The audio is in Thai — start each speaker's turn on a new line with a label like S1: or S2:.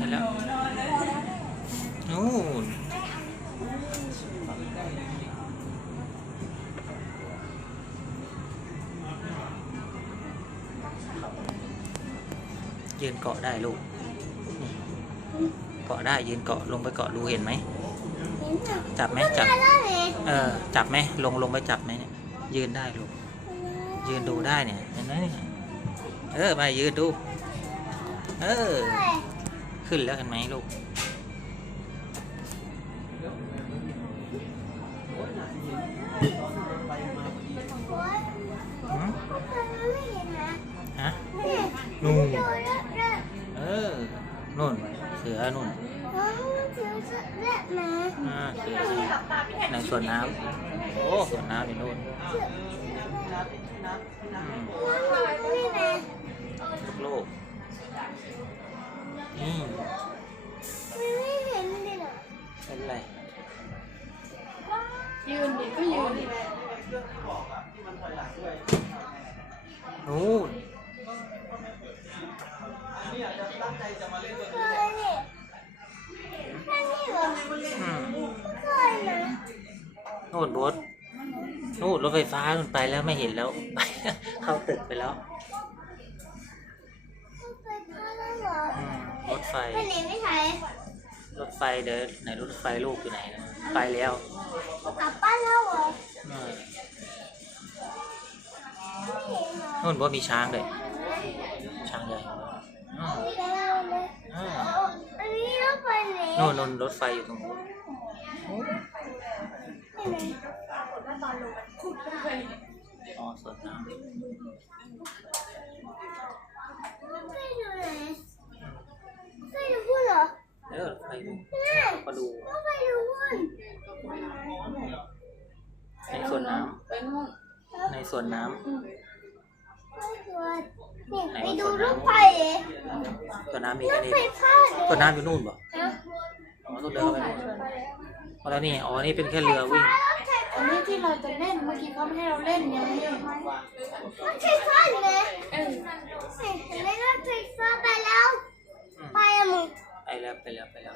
S1: เห็นแล้วนู่นยืนเกาะได้ลูก เกาะได้ยืนเกาะลงไปเกาะดูเห็นไหม จับไหมจับ เออ จับไหมลงลงไปจับไหมเนี่ยยืนได้ลูก ยืนดูได้เนี่ย เห็นไหมเออ ไปยืนดู เออ ขึ้นแล้วเห็นไหมลูกฮะนู่นเออนู่นเสือนู่นอ่าเสือในสวนน้ำโอ้สวนน้ำอยู่นู่นอืมโลก
S2: ยืนดิก็ยืนดิ
S1: นู่นอืมนู่นรถนู่นรถไฟฟ้านู่นไปแล้วไม่เห็นแล้วไปเข้าตึกไปแล้วอืมรถไฟ
S3: ไม่หนีไม่ใช่
S1: รถไฟเดี๋ยวไหนรถไฟลูกอยู่ไหนนะไปแล้ว
S3: กลับบ้านแล้วเหรอ
S1: อืม
S3: ไม่เห็นเหรอ
S1: นู่นว่ามีช้างเลย ช้างใหญ่อืม
S3: ไม่ได้เลย
S1: อืม
S3: อันนี้รถไฟไหน
S1: นู่นนู่นรถไฟอยู่ตรงนู้น
S3: ไม่ไหน
S1: อ๋อสวนน้
S3: รถไฟอยู่ไหนรถไฟอยู่พุ่นเหรอำ
S1: เออรถไฟดู
S3: แม่
S1: ก็ดู วนน้
S2: ไปนู่
S1: ในสวนน้
S3: อืไปดูลูกไฟ
S1: ตัวน้ำมี
S3: ลู
S1: แค่นี้
S3: ไฟฟ้
S1: วน้ำอยู่นู่นบ่
S3: ฮะ
S1: อ๋อต้องเดินเข้าไปนู่นอ๋อแล้วนี่อ๋อนี่เป็นแค่เรือวิ่ง
S2: อันนี้ที่เราจะเล่นเมื่อกี้เขาไม่ให้เราเล่นไง
S3: รถไฟฟ้าเลย
S2: เออ
S3: เห็ไหมรถไฟฟ้าไปแล้วไปมึง
S1: ไปแล้วไปแล้วไปแล้ว